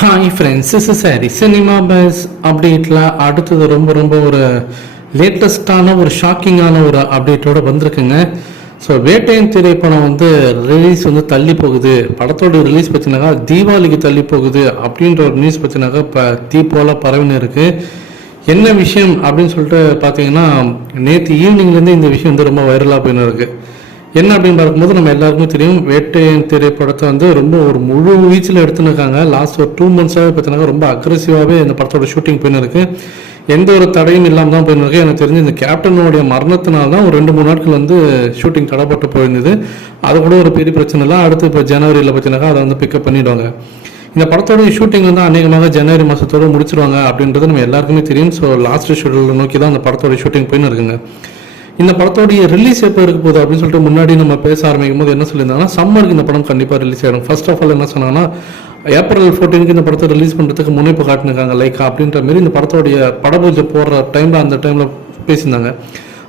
Hi friends is sorry cinema buzz அப்டேட்டில் அடுத்தது ரொம்ப ரொம்ப ஒரு லேட்டஸ்டான ஒரு ஷாக்கிங்கான ஒரு அப்டேட்டோட வந்திருக்குங்க. ஸோ வேட்டையன் திரைப்படம் வந்து ரிலீஸ் வந்து தள்ளி போகுது. படத்தோட ரிலீஸ் பார்த்தீங்கன்னாக்கா தீபாவளிக்கு தள்ளி போகுது அப்படின்ற ஒரு நியூஸ் பார்த்தீங்கன்னாக்கா இப்போ தீ போல பரவின்னு இருக்குது என்ன விஷயம் அப்படின்னு சொல்லிட்டு பார்த்தீங்கன்னா நேற்று ஈவினிங்லேருந்து இந்த விஷயம் வந்து ரொம்ப வைரலாக போயின்னு இருக்குது என்ன அப்படின்னு பார்க்கும்போது நம்ம எல்லாருக்குமே தெரியும் வேட்டையின் திரைப்படத்தை வந்து ரொம்ப ஒரு முழு வீச்சில் எடுத்துனிருக்காங்க லாஸ்ட் ஒரு டூ மந்த்ஸாகவே பார்த்தீங்கன்னா ரொம்ப அக்ரெசிவாகவே இந்த படத்தோட ஷூட்டிங் போயின்னு இருக்குது எந்த ஒரு தடையும் இல்லாமல் தான் போயிருந்திருக்கு எனக்கு தெரிஞ்சு இந்த கேப்டனுடைய மரணத்தினால தான் ஒரு ரெண்டு மூணு நாட்கள் வந்து ஷூட்டிங் தடைப்பட்டு போயிருந்தது. அது கூட ஒரு பெரிய பிரச்சனை இல்லை. அடுத்து இப்போ ஜனவரியில் பார்த்தீங்கன்னாக்கா அதை வந்து பிக்கப் பண்ணிடுவாங்க. இந்த படத்தோட ஷூட்டிங் வந்து அநேகமாக ஜனவரி மாதத்தோட முடிச்சிருவாங்க அப்படின்றது நம்ம எல்லாருக்குமே தெரியும். ஸோ லாஸ்ட் ஷெடியூலில் நோக்கி தான் அந்த படத்தோட ஷூட்டிங் போயின்னு இருக்குங்க இந்த படத்தோடைய ரிலீஸ் எப்போ இருக்க போகுது அப்படின்னு சொல்லிட்டு முன்னாடி நம்ம பேச ஆரம்பிக்கும் போது என்ன சொல்லியிருந்தாங்கன்னா சம்மருக்கு இந்த படம் கண்டிப்பாக ரிலீஸ் ஆகிடும் ஃபர்ஸ்ட் ஆஃப் ஆல் என்ன சொன்னாங்கன்னா ஏப்ரல் ஃபோர்டீனுக்கு இந்த படத்தை ரிலீஸ் பண்ணுறதுக்கு முனைப்பு காட்டினிருக்காங்க லைக் அப்படின்ற மாதிரி இந்த படத்தோடைய படபூஜை போடுற டைமில் அந்த டைமில் பேசியிருந்தாங்க.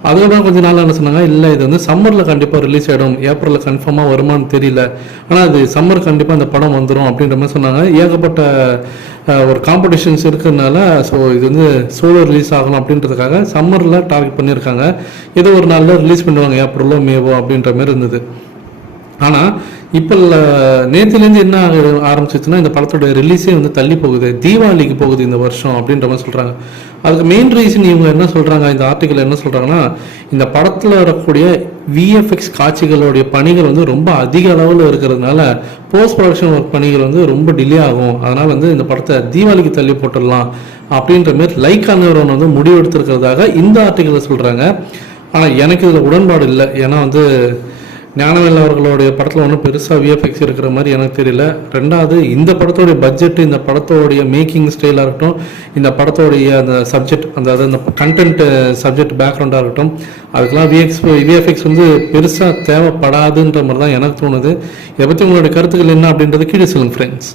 அதோட கொஞ்ச நாள் என்ன சொன்னாங்க? இல்லை இது வந்து சம்மரில் கண்டிப்பாக ரிலீஸ் ஆகிடும் ஏப்ரலில் கன்ஃபார்மாக வருமான்னு தெரியல. ஆனால் அது சம்மர் கண்டிப்பாக அந்த படம் வந்துடும் அப்படின்ற மாதிரி சொன்னாங்க. ஏகப்பட்ட ஒரு காம்படிஷன்ஸ் இருக்கிறதுனால ஸோ இது வந்து சோலோ ரிலீஸ் ஆகணும் அப்படின்றதுக்காக சம்மரில் டார்கெட் பண்ணியிருக்காங்க. ஏதோ ஒரு நாளில் ரிலீஸ் பண்ணுவாங்க ஏப்ரலோ மேவோ அப்படின்ற மாதிரி இருந்தது. ஆனால் இப்போ நேற்றுலேருந்து என்ன ஆக- ஆரம்பிச்சிச்சுன்னா இந்த படத்தோட ரிலீஸே வந்து தள்ளி போகுது. தீபாவளிக்கு போகுது இந்த வருஷம் அப்படின்ற மாதிரி சொல்கிறாங்க அதுக்கு மெயின் ரீசன் இவங்க என்ன சொல்கிறாங்க இந்த ஆர்டிக்கல் என்ன சொல்கிறாங்கன்னா இந்த படத்தில் வரக்கூடிய விஎஃப்எக்ஸ் காட்சிகளுடைய பணிகள் வந்து ரொம்ப அதிக அளவில் இருக்கிறதுனால போஸ்ட் ப்ரொடக்ஷன் ஒர்க் பணிகள் வந்து ரொம்ப டிலே ஆகும். அதனால் வந்து இந்த படத்தை தீபாவளிக்கு தள்ளி போட்டுடலாம் அப்படின்ற மாதிரி லைக் ஆனவரன் வந்து முடிவெடுத்திருக்கிறதாக இந்த ஆர்டிக்கலில் சொல்கிறாங்க ஆனால் எனக்கு இதில் உடன்பாடு இல்லை. ஏன்னா வந்து ஞானவேல் அவர்களுடைய படத்தில் ஒன்றும் பெருசாக விஎஃப்எக்ஸ் இருக்கிற மாதிரி எனக்கு தெரியல. ரெண்டாவது இந்த படத்தோடைய பட்ஜெட் இந்த படத்தோடைய மேக்கிங் ஸ்டைலாக இருக்கட்டும் இந்த படத்தோடைய அந்த சப்ஜெக்ட் அந்த அதாவது அந்த கண்டென்ட் சப்ஜெக்ட் பேக்ரவுண்டாக இருக்கட்டும் அதுக்கெல்லாம் விஎக்ஸ் விஎஃப்எக்ஸ் வந்து பெருசாக தேவைப்படாதுன்ற மாதிரி தான் எனக்கு தோணுது. இதை பற்றி உங்களுடைய கருத்துக்கள் என்ன அப்படின்றது கீழே சொல்லுங்கள் ஃப்ரெண்ட்ஸ்